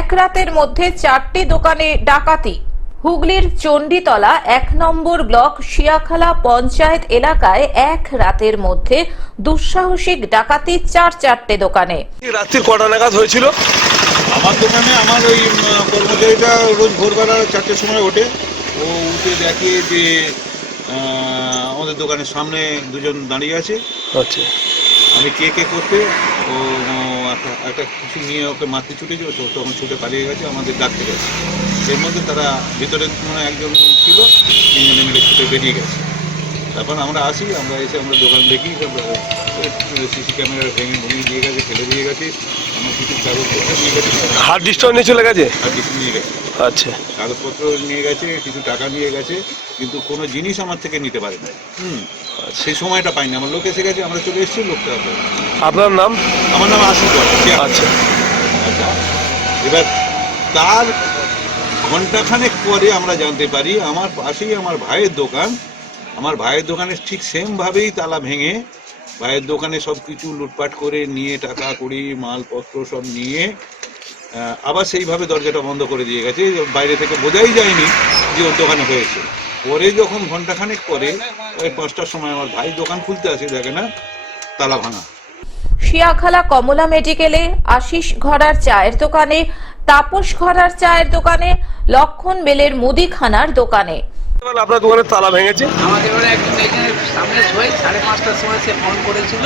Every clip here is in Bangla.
এক রাতের মধ্যে 4টি দোকানে ডাকাতি। হুগলির চণ্ডীতলা 1 নম্বর ব্লক শিয়াখালা পঞ্চায়েত এলাকায় এক রাতের মধ্যে দুঃসাহসিক ডাকাতি 4টে দোকানে। রাত্রি কটা নাগাদ হয়েছিল? আমার দোকানে আমার ওই কর্মচারীটা রোজ ভোরবেলা 4টের সময় ওঠে। ও উঠে দেখে যে আমাদের দোকানের সামনে দুজন দাঁড়িয়ে আছে। আচ্ছা, আমি কে করতে ও একটা কিছু নিয়ে ওকে মারতে ছুটেছে, ও তখন ছুটে পালিয়ে গেছে, আমাদের ডাকতে গেছে। এর মধ্যে তারা ভিতরে একজন ছিল, 3জনে মিলে ছুটে বেরিয়ে গেছে। তারপর আমরা আসি, আমরা এসে আমরা দোকান দেখি, সিসি ক্যামেরা ভেঙে দিয়ে গেছে, ফেলে দিয়ে গেছে। আমার কিছু কাগজপত্র নিয়ে গেছে, হার্ড ডিস্কটাও নিয়ে চলে গেছে। হার্ড ডিস্ক নিয়ে গেছে। আচ্ছা, কাগজপত্র নিয়ে গেছে, কিছু টাকা নিয়ে গেছে, কিন্তু কোনো জিনিস আমার থেকে নিতে পারে না। সেই সময়টা পাইনি, আমার লোক এসে গেছে, আমরা চলে এসেছি লোকটা। আপনার নাম? আমার নাম আশিস। আচ্ছা, আচ্ছা, এবার তার ঘন্টাখানেক পরে আমরা জানতে পারি আমার পাশেই আমার ভাইয়ের দোকান। আমার ভাইয়ের দোকানে ঠিক সেমভাবেই তালা ভেঙে ভাইয়ের দোকানে সব কিছু লুটপাট করে নিয়ে, টাকা কড়ি মালপত্র সব নিয়ে আবার সেইভাবে দরজাটা বন্ধ করে দিয়ে গেছে। বাইরে থেকে বোঝাই যায়নি যে ওর দোকানে হয়েছে। পরে যখন ঘন্টাখানেক পরে ওই 5টার সময় আমার ভাই দোকান খুলতে আসে, দেখে না তালা ভাঙা। শিয়াখালা কমলা মেডিকেলে আশিস ঘরার চায়ের দোকানে, তাপস ঘরার চায়ের দোকানে, লক্ষণ বেলের মুদিখানার দোকানে। আপনার দোকানের তালা ভেঙেছে? আমাদের ওরা একজন এখানে সামনে শোয় 5:30টার সময় সে ফোন করেছিল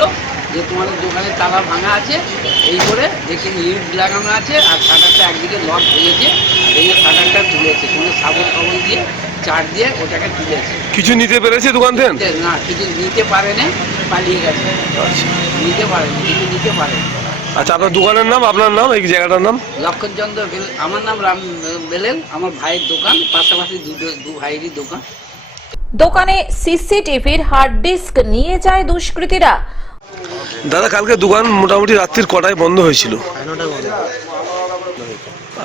যে তোমাদের দোকানে তালা ভাঙা আছে। এই করে দেখে লিড লাগানো আছে আর শাটারটা একদিকে লক ভেঙেছে, ভেঙে শাটারটা তুলেছে, কোনো সাবন দিয়ে চার দিয়ে ওটাকে তুলেছে। কিছু নিতে পেরেছে দোকান থেকে? না, কিছু নিতে পারেনি, পালিয়ে গেছে। নিতে পারেনি, কিছু নিতে পারেনি। আচ্ছা, আপনার দোকানের নাম, আপনার নাম, এই জায়গাটার নাম? লক্ষণচন্দ্র বেল, আমার নাম রাম বেলেল, আমার ভাইয়ের দোকান, পাশাপাশি দু ভাইয়েরই দোকান। দোকানে সিসিটিভির হার্ড ডিস্ক নিয়ে যায় দুষ্কৃতীরা। দাদা, কালকে দোকান মোটামুটি রাত্রির কটায় বন্ধ হয়েছিল?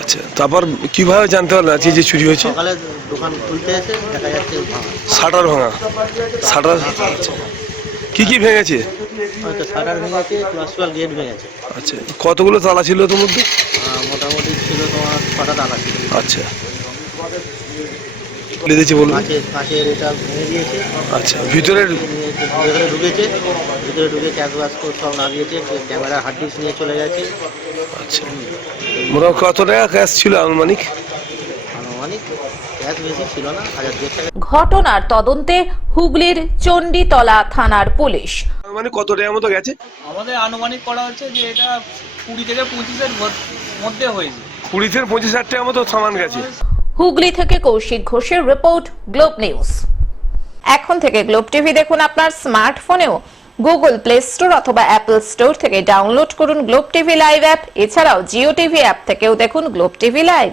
আচ্ছা, তারপর কিভাবে জানতে পারলেন আজকে যে চুরি হয়েছে? সকালে দোকান খুলতে এসে দেখা যাচ্ছে শাটার ভাঙা। শাটার কি ভেঙেছে? হয়তো শাটার ভেঙেছে, প্লাস গেট ভেঙেছে। আচ্ছা, কতগুলো তালা ছিল তোর মধ্যে? মোটামুটি ছিল তোমার 6টা তালা ছিল। আচ্ছা, দিয়েছে বলুন। কাঁচের এটা ভেঙে দিয়েছে। আচ্ছা, ভিতরে ঢুকেছে, ভিতরে ঢুকে ক্যাশ বাস্কো সব লাগিয়েছে, ক্যামেরা হার্ড ডিস্ক নিয়ে চলে গেছে। আচ্ছা, মোটামুটি কত টাকা ক্যাশ ছিল আনুমানিক? ক্যাশ বেশি ছিল না, 1000 টাকা। ঘটনার তদন্তে হুগলির চণ্ডীতলা থানার পুলিশ। মানে কত টাকার মতো গেছে? আমাদের আনুমানিক করা হচ্ছে যে এটা 20 থেকে 25-এর মধ্যে হয়েছে। 20 থেকে 25,000 টাকার মতো সামান গেছে। হুগলি থেকে কৌশিক ঘোষের রিপোর্ট, গ্লোব নিউজ। এখন থেকে গ্লোব টিভি দেখুন আপনার স্মার্টফোনেও। গুগল প্লে স্টোর অথবা অ্যাপল স্টোর থেকে ডাউনলোড করুন গ্লোব টিভি লাইভ অ্যাপ। এছাড়াও জিও টিভি অ্যাপ থেকেও দেখুন গ্লোব টিভি লাইভ।